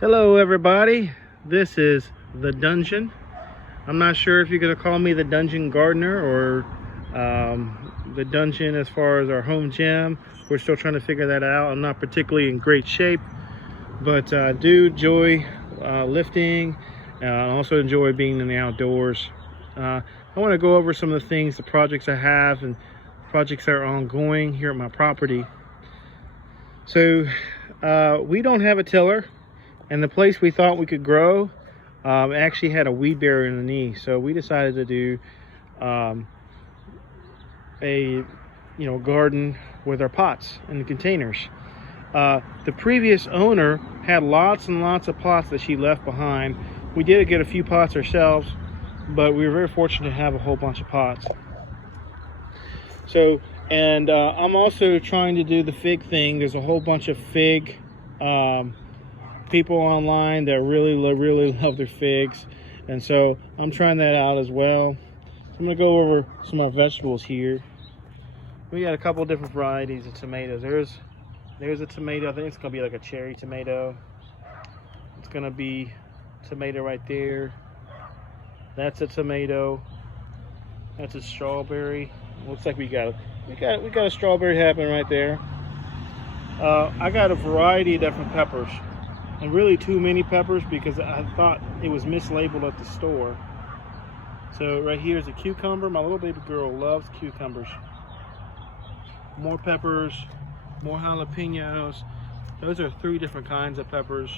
Hello everybody, this is the dungeon. I'm not sure if you're going to call me the dungeon gardener or the dungeon as far as our home gym. We're still trying to figure that out. I'm not particularly in great shape, but I do enjoy lifting. I also enjoy being in the outdoors. I want to go over some of the things, the projects I have and projects that are ongoing here at my property. So we don't have a tiller. And the place we thought we could grow actually had a weed barrier underneath, so we decided to do a garden with our pots and the containers. The previous owner had lots and lots of pots that she left behind. We did get a few pots ourselves, but we were very fortunate to have a whole bunch of pots. So, and I'm also trying to do the fig thing. There's a whole bunch of fig people online that really love their figs, and so I'm trying that out as well. So I'm gonna go over some of our vegetables here. We got a couple different varieties of tomatoes. There's a tomato. I think it's gonna be like a cherry tomato. It's gonna be tomato right there. That's a tomato. That's a strawberry. Looks like we got a strawberry happening right there. I got a variety of different peppers. And really too many peppers because I thought it was mislabeled at the store. So right here is a cucumber. My little baby girl loves cucumbers. More peppers, more jalapenos. Those are 3 different kinds of peppers.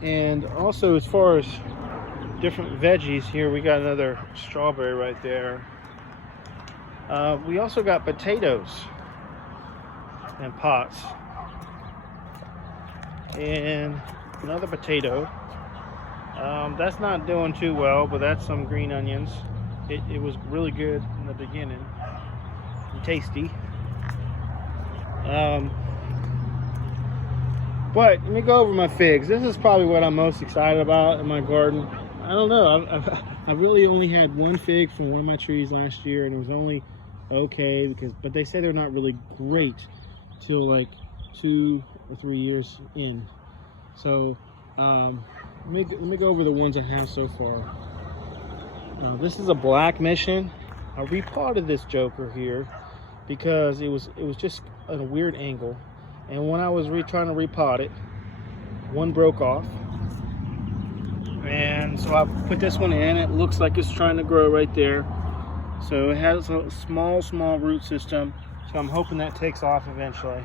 And also as far as different veggies, here we got another strawberry right there. We also got potatoes in pots. And another potato. That's not doing too well, but that's some green onions. It was really good in the beginning and tasty. But let me go over my figs. This is probably what I'm most excited about in my garden. I don't know. I really only had 1 fig from one of my trees last year, and it was only okay but they say they're not really great till like 2 or 3 years in. So let me go over the ones I have so far. This is a black mission. I repotted this joker here because it was just at a weird angle, and when I was trying to repot it, one broke off, and so I put this one in. It looks like it's trying to grow right there. So it has a small root system, so I'm hoping that takes off eventually.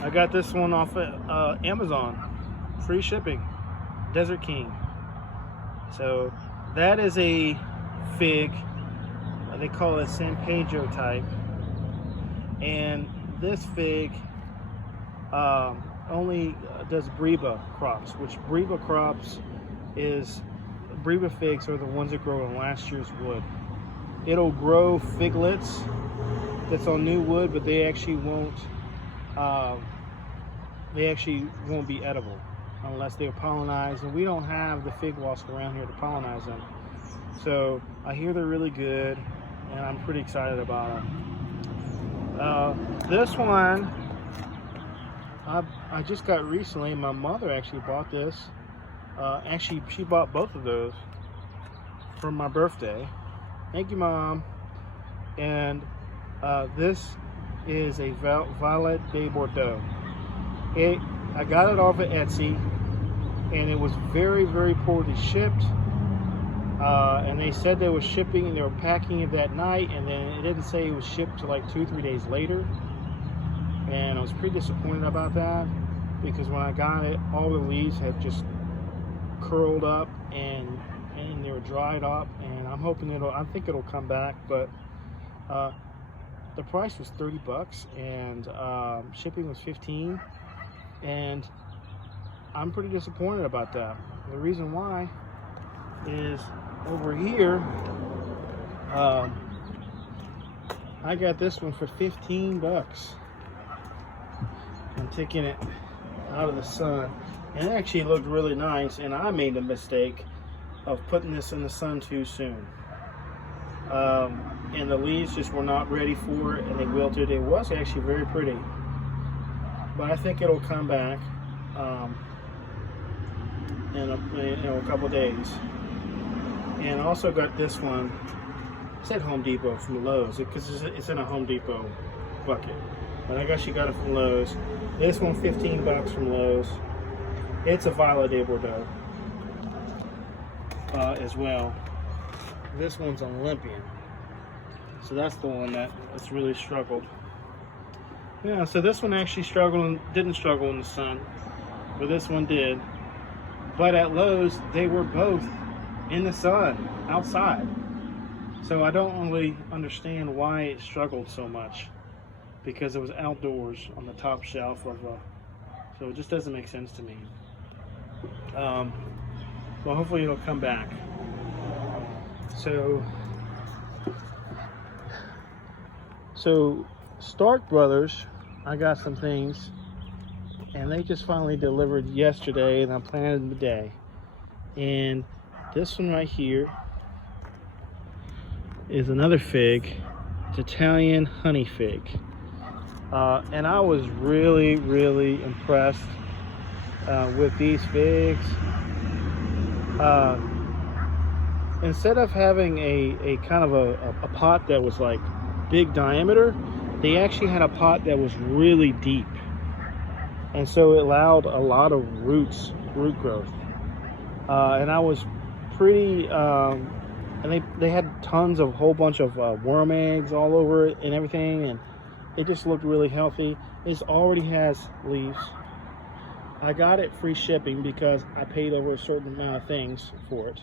I got this one off of Amazon, free shipping, Desert King. So that is a fig, they call it San Pedro type, and this fig only does Breba crops, which Breba figs are the ones that grow on last year's wood. It'll grow figlets that's on new wood, but they actually won't be edible unless they're pollinized, and we don't have the fig wasp around here to pollinize them. So I hear they're really good, and I'm pretty excited about them. This one I just got recently. My mother actually bought this. Actually, she bought both of those for my birthday. Thank you, Mom. And this is a Violet de Bordeaux. I got it off of Etsy, and it was very poorly shipped. And they said they were shipping, they were packing it that night, and then it didn't say it was shipped to like 2-3 days later. And I was pretty disappointed about that, because when I got it, all the leaves had just curled up and they were dried up, and I'm hoping I think it'll come back, but the price was $30 and shipping was $15, and I'm pretty disappointed about that. The reason why is over here I got this one for $15. I'm taking it out of the sun, and it actually looked really nice, and I made the mistake of putting this in the sun too soon. And the leaves just were not ready for it, and they wilted. It was actually very pretty. but I think it'll come back in a couple days. And I also got this one. It's at Home Depot from Lowe's because it's in a Home Depot bucket. But I guess she got it from Lowe's. This one, 15 bucks from Lowe's. It's a Violet de Bordeaux as well. This one's an Olympian. So that's the one that's really struggled. Yeah, so this one actually didn't struggle in the sun, but this one did. But at Lowe's, they were both in the sun, outside. So I don't really understand why it struggled so much, because it was outdoors on the top shelf of so it just doesn't make sense to me. Well, hopefully it'll come back. So Stark Brothers, I got some things, and they just finally delivered yesterday, and I'm planning today. And this one right here is another fig. It's Italian honey fig. And I was really, really impressed with these figs. Instead of having a kind of a pot that was like big diameter, they actually had a pot that was really deep, and so it allowed a lot of root growth. And I was pretty and they had tons of whole bunch of worm eggs all over it and everything, and it just looked really healthy. It already has leaves. I got it free shipping because I paid over a certain amount of things for it.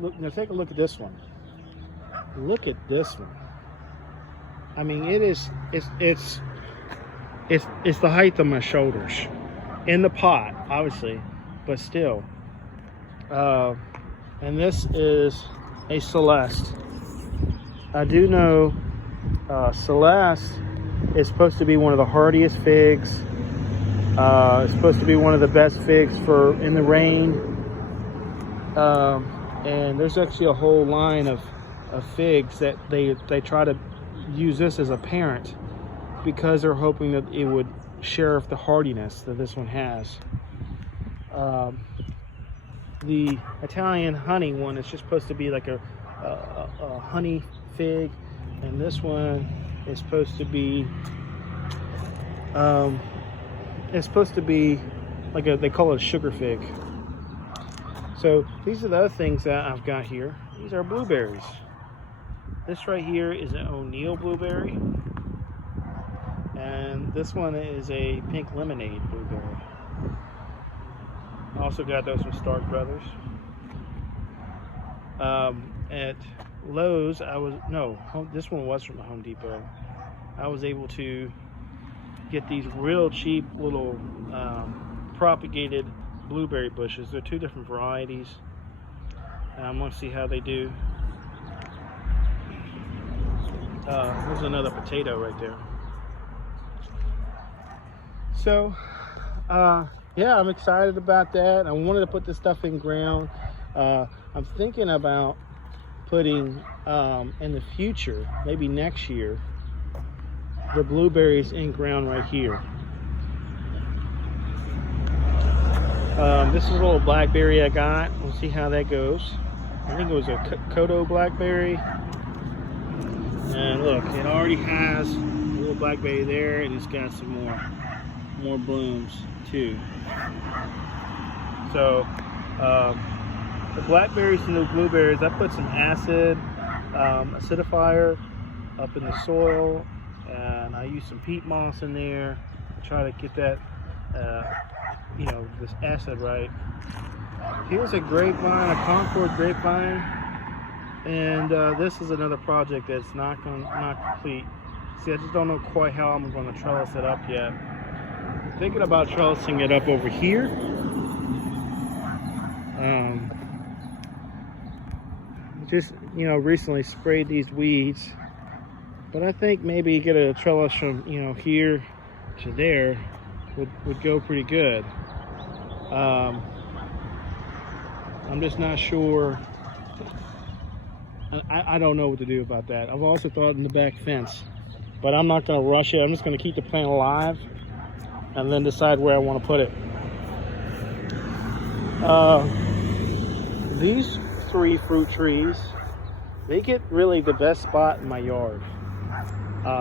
Look, now take a look at this one. Look at this one. I mean, it's the height of my shoulders in the pot, obviously, but still. And this is a Celeste. I do know Celeste is supposed to be one of the hardiest figs. It's supposed to be one of the best figs for in the rain. And there's actually a whole line of figs that they try to use this as a parent because they're hoping that it would share the hardiness that this one has. The Italian honey one is just supposed to be like a honey fig, and this one is supposed to be like they call it a sugar fig. So these are the other things that I've got here. These are blueberries. This right here is an O'Neill blueberry, and this one is a pink lemonade blueberry. I also got those from Stark Brothers. At Lowe's, this one was from the Home Depot. I was able to get these real cheap little propagated blueberry bushes. They're two different varieties. I'm going to see how they do. There's another potato right there. So, yeah, I'm excited about that. I wanted to put this stuff in ground. I'm thinking about putting, in the future, maybe next year, the blueberries in ground right here. This is a little blackberry I got. We'll see how that goes. I think it was a Kodo blackberry. And look, it already has a little blackberry there, and it's got some more blooms too. So the blackberries and the blueberries, I put some acid acidifier up in the soil, and I use some peat moss in there to try to get that this acid right. Here's a grapevine, a Concord grapevine, and this is another project that's not complete. See, I just don't know quite how I'm going to trellis it up yet. I'm thinking about trellising it up over here. Just recently sprayed these weeds, but I think maybe get a trellis from here to there would go pretty good. I'm just not sure. I don't know what to do about that. I've also thought in the back fence, but I'm not going to rush it. I'm just going to keep the plant alive and then decide where I want to put it. These 3 fruit trees, they get really the best spot in my yard.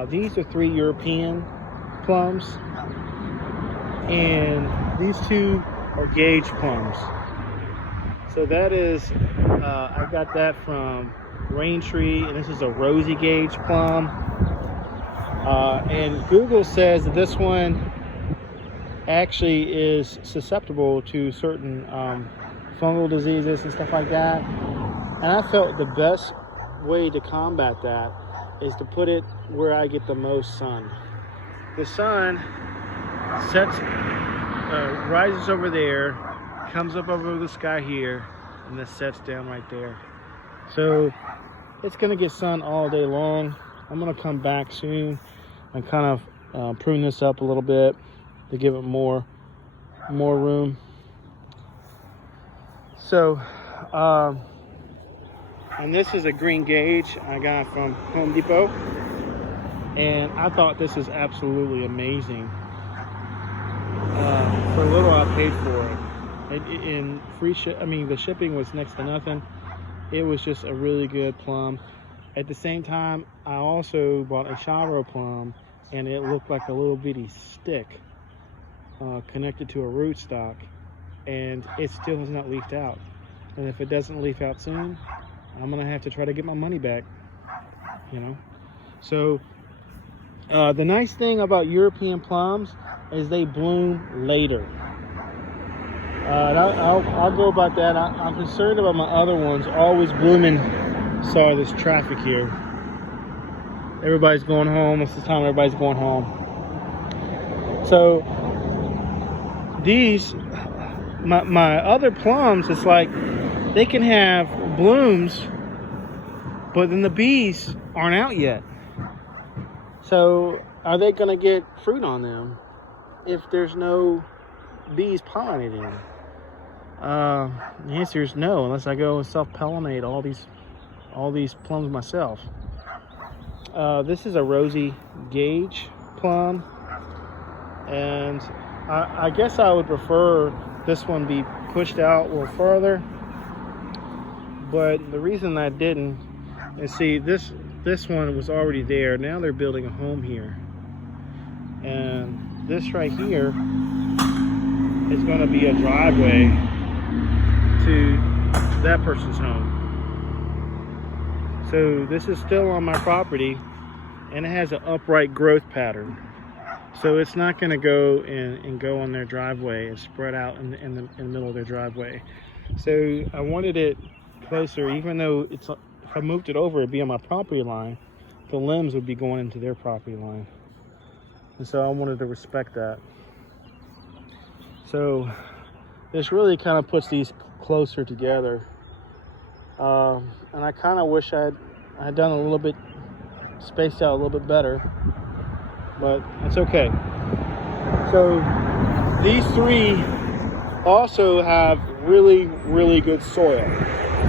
These are 3 European plums, and these 2 are gage plums. So that is, I got that from Rain Tree, and this is a Rosy gage plum. And Google says that this one actually is susceptible to certain fungal diseases and stuff like that. And I felt the best way to combat that is to put it where I get the most sun. The sun sets, rises over there, comes up over the sky here, and then sets down right there. So it's gonna get sun all day long. I'm gonna come back soon and kind of prune this up a little bit to give it more room. So, and this is a green gage I got from Home Depot, and I thought this is absolutely amazing. For a little I paid for it. In free I mean, the shipping was next to nothing. It was just a really good plum. At the same time, I also bought a Shiro plum, and it looked like a little bitty stick connected to a rootstock, and it still has not leafed out. And if it doesn't leaf out soon, I'm gonna have to try to get my money back, you know. So the nice thing about European plums is they bloom later. I'll go about that. I'm concerned about my other ones always blooming. Sorry, there's traffic here. Everybody's going home. It's the time everybody's going home. So these, my other plums, it's like they can have blooms, but then the bees aren't out yet. So are they going to get fruit on them if there's no bees pollinating them? The answer is no, unless I go and self-pollinate all these plums myself. This is a Rosy gage plum, and I guess I would prefer this one be pushed out a little further. But the reason I didn't is, see, this one was already there. Now they're building a home here, and this right here is going to be a driveway to that person's home. So this is still on my property, and it has an upright growth pattern. So it's not going to go and go on their driveway and spread out in the middle of their driveway. So I wanted it closer, even though if I moved it over, it'd be on my property line. The limbs would be going into their property line, and so I wanted to respect that. So this really kind of puts these closer together. And I kind of wish I had done a little bit, spaced out a little bit better, but it's okay. So these 3 also have really, really good soil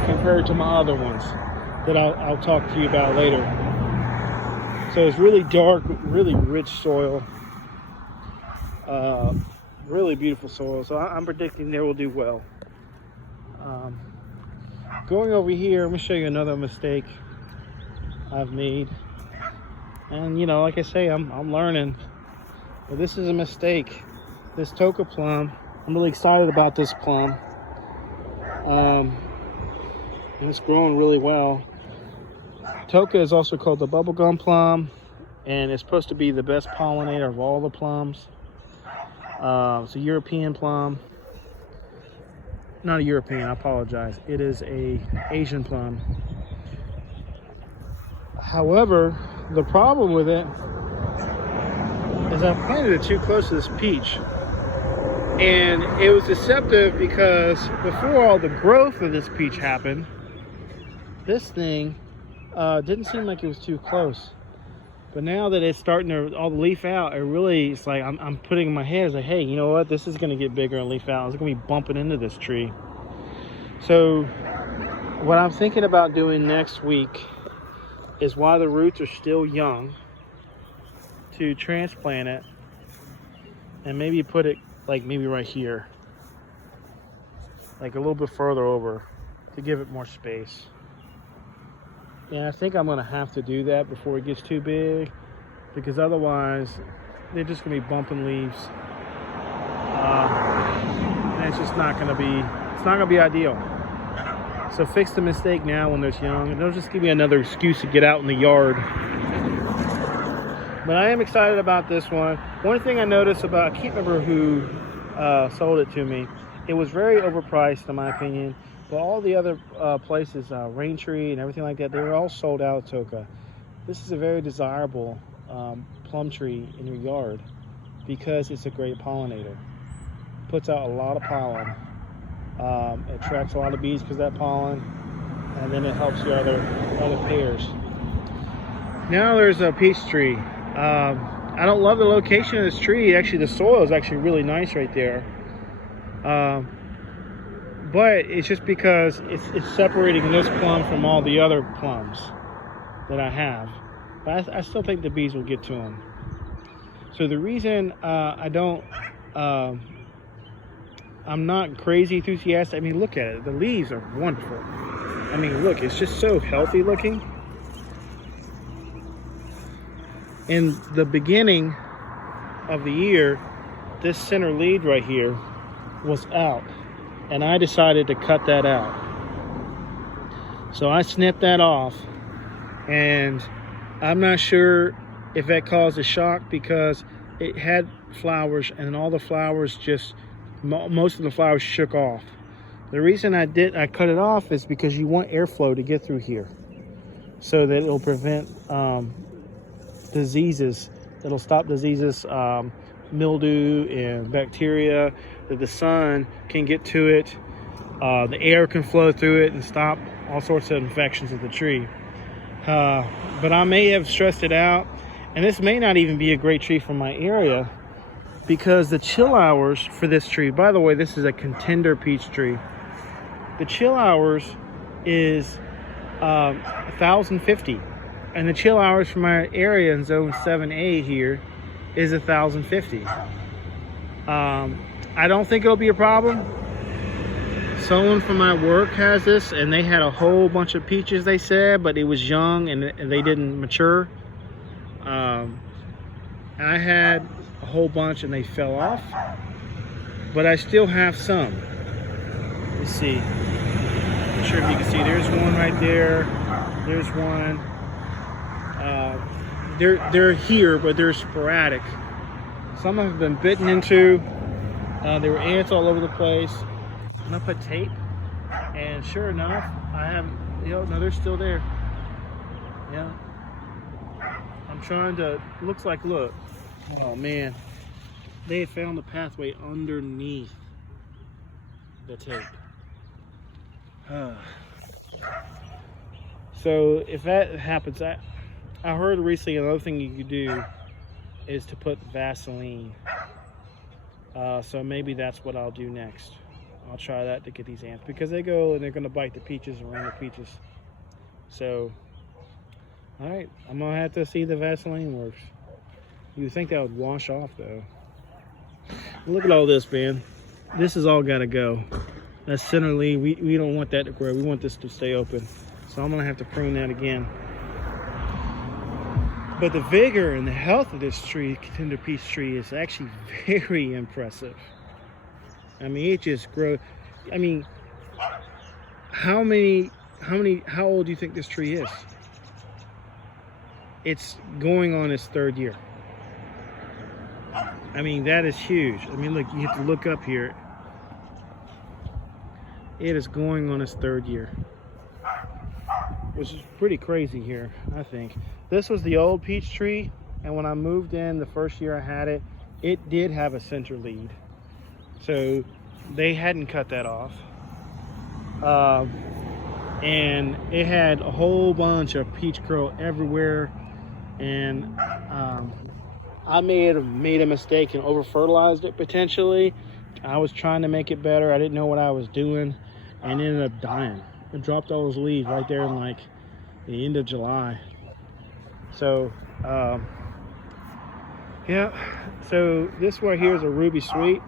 compared to my other ones that I'll talk to you about later. So it's really dark, really rich soil, really beautiful soil. So I'm predicting they will do well. Going over here, I'm gonna show you another mistake I've made. And you know, like I say, I'm learning. But this is a mistake. This Toca Plum, I'm really excited about this plum. And it's growing really well. Toca is also called the Gum Plum, and it's supposed to be the best pollinator of all the plums. It's a European plum. Not a European, I apologize. It is a Asian plum. However, the problem with it is I planted it too close to this peach. And it was deceptive because before all the growth of this peach happened, this thing didn't seem like it was too close. But now that it's starting to all leaf out, it's like I'm putting in my head, it's like, hey, you know what? This is going to get bigger and leaf out. It's going to be bumping into this tree. So what I'm thinking about doing next week is, while the roots are still young, to transplant it and maybe put it like maybe right here, like a little bit further over to give it more space. And I think I'm gonna have to do that before it gets too big, because otherwise they're just gonna be bumping leaves. And it's just not gonna be ideal. So fix the mistake now when they're young, and it'll just give me another excuse to get out in the yard. But I am excited about this one. One thing I noticed about, I can't remember who sold it to me. It was very overpriced in my opinion, but all the other places, Rain Tree and everything like that, they were all sold out of Toca. This is a very desirable plum tree in your yard because it's a great pollinator. Puts out a lot of pollen. It attracts a lot of bees because of that pollen, and then it helps the other pears. Now there's a peach tree. I don't love the location of this tree. Actually, the soil is actually really nice right there. But it's just because it's separating this plum from all the other plums that I have. But I still think the bees will get to them. So the reason I'm not crazy enthusiastic. I mean, look at it. The leaves are wonderful. I mean, look, it's just so healthy looking. In the beginning of the year, this center lead right here was out, and I decided to cut that out. So I snipped that off, and I'm not sure if that caused a shock because it had flowers, and all the flowers just, most of the flowers shook off. The reason I cut it off is because you want airflow to get through here so that it'll prevent diseases. It'll stop diseases, mildew and bacteria, that the sun can get to it, the air can flow through it and stop all sorts of infections of the tree. But I may have stressed it out, and this may not even be a great tree for my area, because the chill hours for this tree, by the way, this is a Contender peach tree. The chill hours is 1,050, and the chill hours for my area in zone 7A here is 1,050. I don't think it'll be a problem. Someone from my work has this, and they had a whole bunch of peaches, they said, but it was young and they didn't mature. I had a whole bunch and they fell off, but I still have some. Let's see. I'm sure if you can see, there's one right there. There's one. They're here, but they're sporadic. Some have been bitten into. There were ants all over the place. I'm gonna put tape, and sure enough, I have, no, they're still there. Yeah. I'm trying to, looks like, look. Oh man, they had found the pathway underneath the tape. So if that happens, I heard recently another thing you could do is to put Vaseline. So maybe that's what I'll do next. I'll try that to get these ants, because they go and they're gonna bite the peaches and ruin the peaches. So, all right, I'm gonna have to see if the Vaseline works. You would think that would wash off though. Look at all this, man. This has all gotta go. That's center lead. We don't want that to grow. We want this to stay open. So I'm gonna have to prune that again. But the vigor and the health of this tree, Contender peach tree, is actually very impressive. I mean, it just grows. I mean, how old do you think this tree is? It's going on its 3rd year. I mean, that is huge. I mean, look, you have to look up here. It is going on its 3rd year, which is pretty crazy here, I think. This was the old peach tree, and when I moved in the first year I had it, it did have a center lead. So they hadn't cut that off. And it had a whole bunch of peach curl everywhere. And I may have made a mistake and over-fertilized it potentially. I was trying to make it better. I didn't know what I was doing, and it ended up dying. It dropped all those leaves right there in like the end of July. So Yeah, so this right here is a ruby sweet.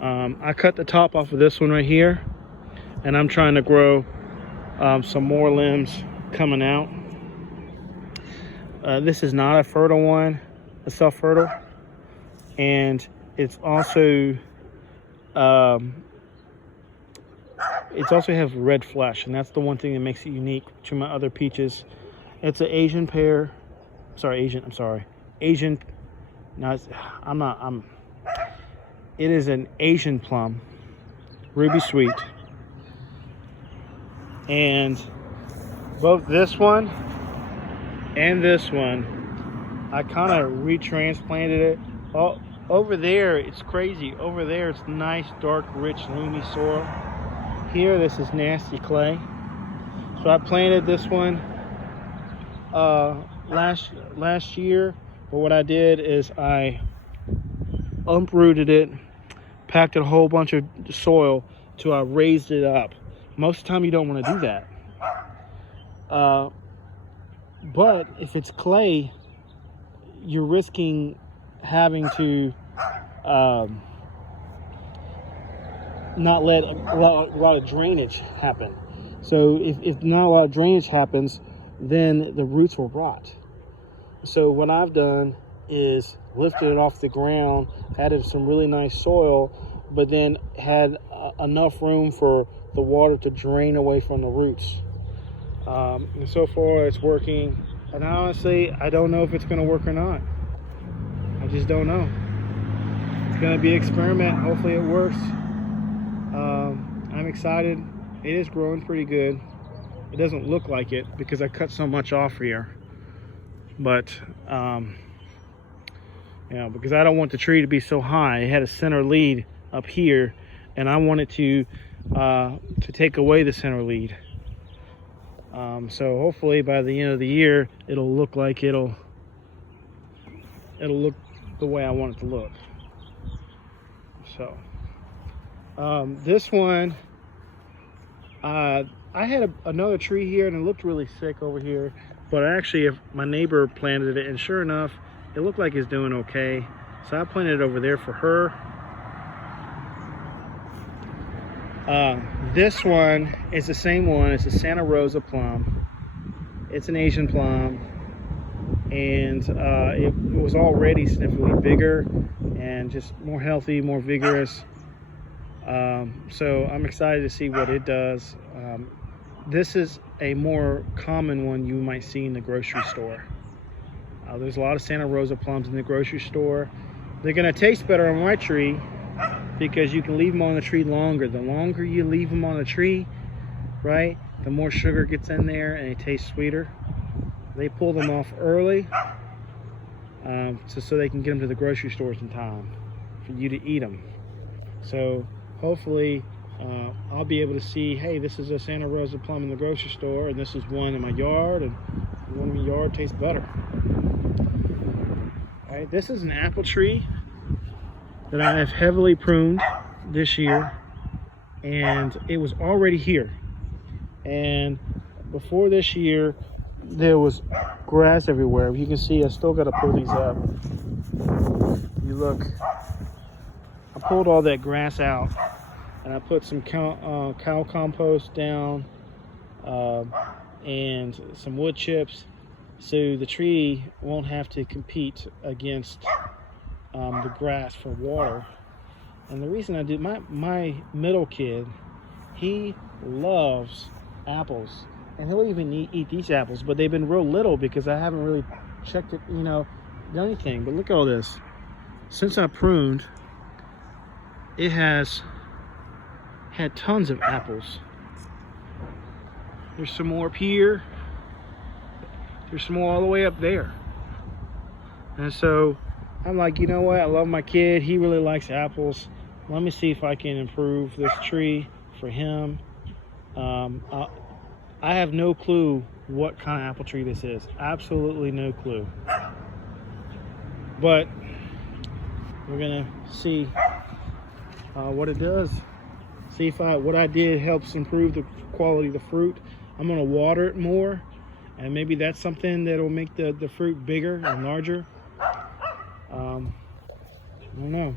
I cut the top off of this one right here, and I'm trying to grow some more limbs coming out. This is not a fertile one, a self-fertile, and it's also has red flesh, and that's the one thing that makes it unique to my other peaches. It's an Asian pear. Asian. No, it is an Asian plum, ruby sweet, and both this one and this one, I kind of retransplanted it. Oh, over there, it's crazy. Over there, it's nice, dark, rich, loomy soil. Here, this is nasty clay. So I planted this one last year. But what I did is I uprooted it, packed a whole bunch of soil till I raised it up. Most of the time, you don't want to do that. But if it's clay, you're risking having to not let a lot of drainage happen. So if not a lot of drainage happens, then the roots will rot. So what I've done is lifted it off the ground, added some really nice soil, but then had enough room for the water to drain away from the roots. And so far it's working. And honestly, I don't know if it's going to work or not. I just don't know. It's going to be an experiment. Hopefully it works. I'm excited. It is growing pretty good. It doesn't look like it because I cut so much off here. But, because I don't want the tree to be so high. It had a center lead up here, and I wanted to take away the center lead. So hopefully by the end of the year, it'll look like it'll look the way I want it to look. So this one, I had another tree here, and it looked really sick over here. But actually, if my neighbor planted it, and sure enough, it looked like it's doing okay. So I planted it over there for her. This one is the same one. It's a Santa Rosa plum. It's an Asian plum, and it was already significantly bigger and just more healthy, more vigorous. So I'm excited to see what it does. This is a more common one you might see in the grocery store. There's a lot of Santa Rosa plums in the grocery store. They're going to taste better on my tree because you can leave them on the tree longer. The longer you leave them on the tree, right, the more sugar gets in there and it tastes sweeter. They pull them off early so they can get them to the grocery stores in time for you to eat them. So hopefully I'll be able to see, hey, this is a Santa Rosa plum in the grocery store, and this is one in my yard, and the one in my yard tastes better. All right, this is an apple tree that I have heavily pruned this year, and it was already here. And before this year, there was grass everywhere. You can see I still got to pull these up. You look, I pulled all that grass out, and I put some cow compost down and some wood chips, so the tree won't have to compete against the grass for water. And the reason I did, my middle kid, he loves apples, and he'll even eat these apples, but they've been real little because I haven't really checked it, done anything. But look at all this. Since I pruned, it has had tons of apples. There's some more up here. There's some more all the way up there. And so I'm like, you know what? I love my kid. He really likes apples. Let me see if I can improve this tree for him. I have no clue what kind of apple tree this is. Absolutely no clue. But we're gonna see what it does. See if what I did helps improve the quality of the fruit. I'm gonna water it more, and maybe that's something that'll make the fruit bigger and larger. I don't know.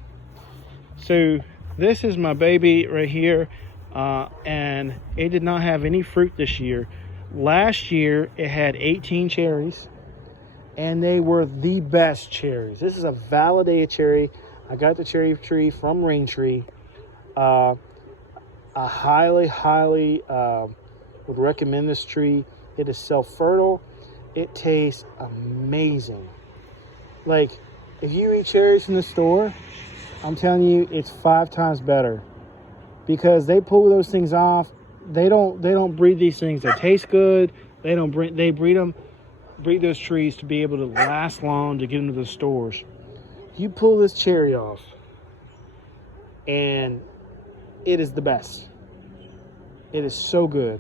So this is my baby right here, and it did not have any fruit this year. Last year it had 18 cherries, and they were the best cherries. This is a validated cherry. I got the cherry tree from Raintree. I highly would recommend this tree. It is self-fertile. It tastes amazing. Like, if you eat cherries from the store, I'm telling you, it's 5 times better, because they pull those things off. They don't breed these things that taste good. They breed those trees to be able to last long, to get into the stores. You pull this cherry off, and it is the best. It is so good.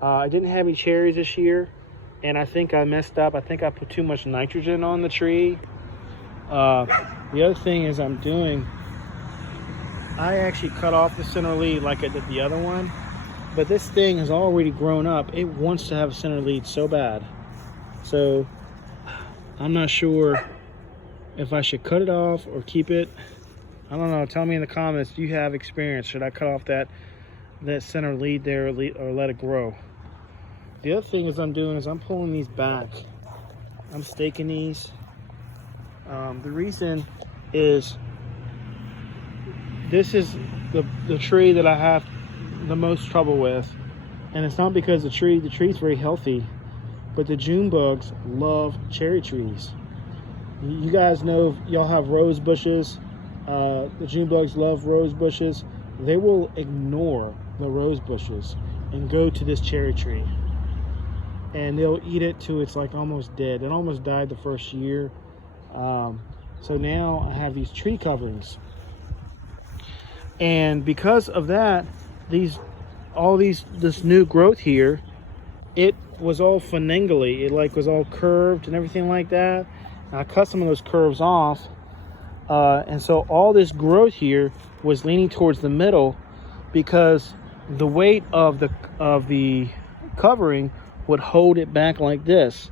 I didn't have any cherries this year, and I think I messed up. I think I put too much nitrogen on the tree. The other thing is I actually cut off the center lead like I did the other one, but this thing has already grown up. It wants to have a center lead so bad. So I'm not sure if I should cut it off or keep it. I don't know. Tell me in the comments, do you have experience? Should I cut off that center lead there, or let it grow? The other thing I'm doing is I'm pulling these back. I'm staking these. The reason is this is the tree that I have the most trouble with, and it's not because the tree's very healthy, but the June bugs love cherry trees. You guys know, y'all have rose bushes. The June bugs love rose bushes. They will ignore the rose bushes and go to this cherry tree, and they'll eat it till it's like almost dead. It almost died the first year. So now I have these tree coverings, and because of that, this new growth here, it was all finagly. It like was all curved and everything like that. And I cut some of those curves off, and so all this growth here was leaning towards the middle, because the weight of the covering would hold it back like this,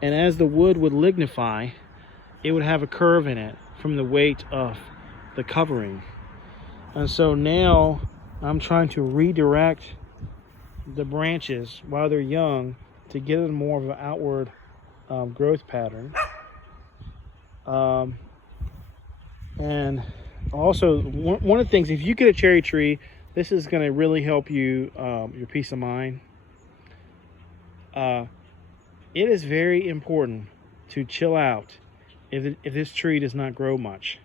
and as the wood would lignify, it would have a curve in it from the weight of the covering. And so now I'm trying to redirect the branches while they're young to give them more of an outward growth pattern. And also, one of the things, if you get a cherry tree, this is going to really help you, your peace of mind. It is very important to chill out if this tree does not grow much,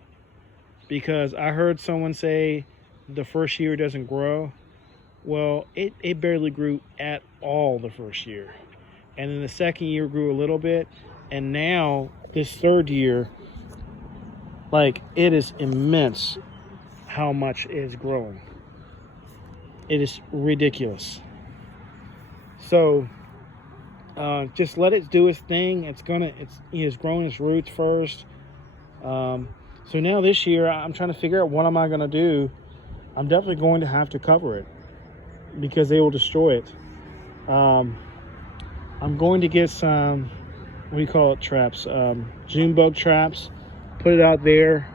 because I heard someone say the first year doesn't grow. Well, it barely grew at all the first year, and then the second year grew a little bit, and now this third year, like, it is immense how much it is growing. It is ridiculous. So just let it do its thing. It's growing its roots first. So now this year I'm trying to figure out what am I going to do. I'm definitely going to have to cover it, because they will destroy it. I'm going to get some, what do you call it, traps, June bug traps, put it out there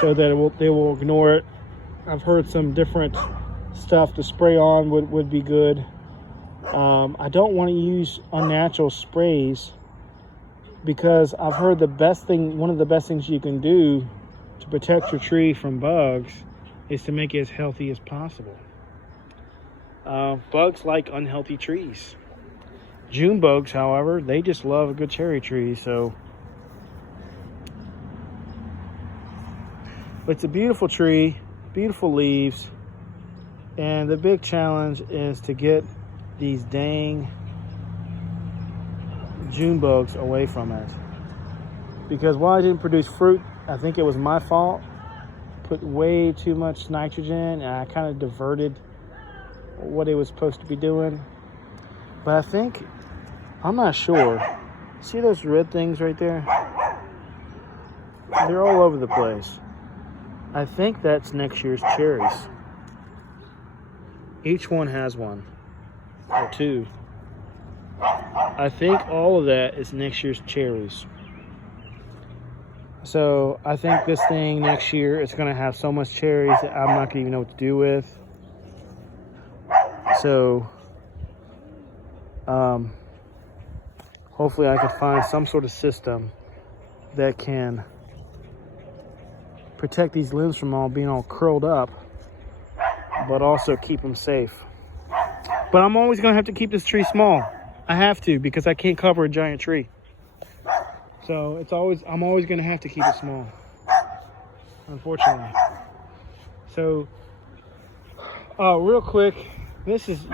so that they will ignore it. I've heard some different stuff to spray on would be good. I don't want to use unnatural sprays, because I've heard one of the best things you can do to protect your tree from bugs is to make it as healthy as possible. Bugs like unhealthy trees. June bugs, however, they just love a good cherry tree. So, but it's a beautiful tree, beautiful leaves, and the big challenge is to get these dang June bugs away from it. Because while I didn't produce fruit, I think it was my fault. Put way too much nitrogen, and I kind of diverted what it was supposed to be doing. But I think, I'm not sure. See those red things right there? They're all over the place. I think that's next year's cherries. Each one has one or two. I think all of that is next year's cherries. So I think this thing next year is going to have so much cherries that I'm not going to even know what to do with. So hopefully I can find some sort of system that can protect these limbs from all being all curled up, but also keep them safe. But I'm always going to have to keep this tree small. I have to, because I can't cover a giant tree. So I'm always going to have to keep it small, unfortunately. So real quick,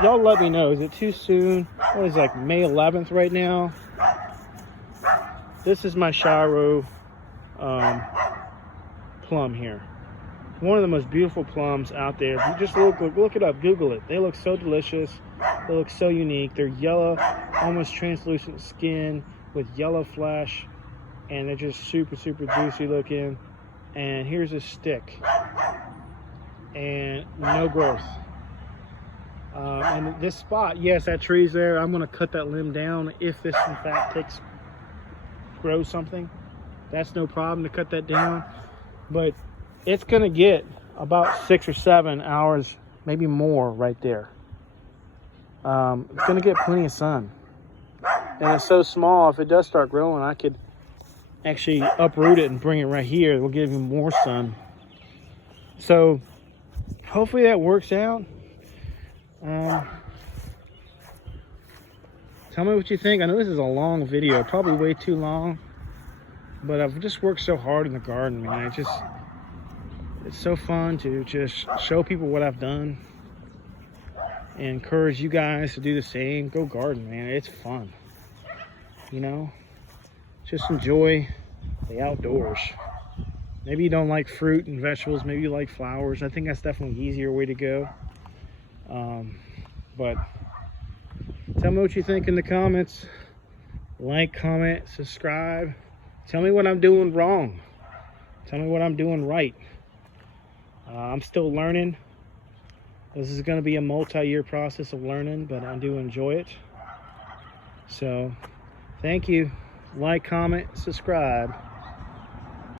y'all let me know, is it too soon? What is it, like May 11th right now? This is my Shiro plum here. One of the most beautiful plums out there. If you just look it up, Google it. They look so delicious. They look so unique. They're yellow, almost translucent skin with yellow flesh, and they're just super, super juicy looking. And here's a stick, and no growth. And this spot, yes, that tree's there. I'm going to cut that limb down if this in fact grows something. That's no problem to cut that down, but it's going to get about 6 or 7 hours, maybe more, right there. It's going to get plenty of sun, and it's so small. If it does start growing, I could actually uproot it and bring it right here. It will give even more sun. So hopefully that works out. Tell me what you think. I know this is a long video, probably way too long, but I've just worked so hard in the garden, man. It's so fun to just show people what I've done and encourage you guys to do the same. Go garden, man. It's fun. You know, just enjoy the outdoors. Maybe you don't like fruit and vegetables. Maybe you like flowers. I think that's definitely the easier way to go. But tell me what you think in the comments. Like, comment, subscribe. Tell me what I'm doing wrong. Tell me what I'm doing right. I'm still learning. This is going to be a multi-year process of learning, but I do enjoy it. So, thank you. Like, comment, subscribe.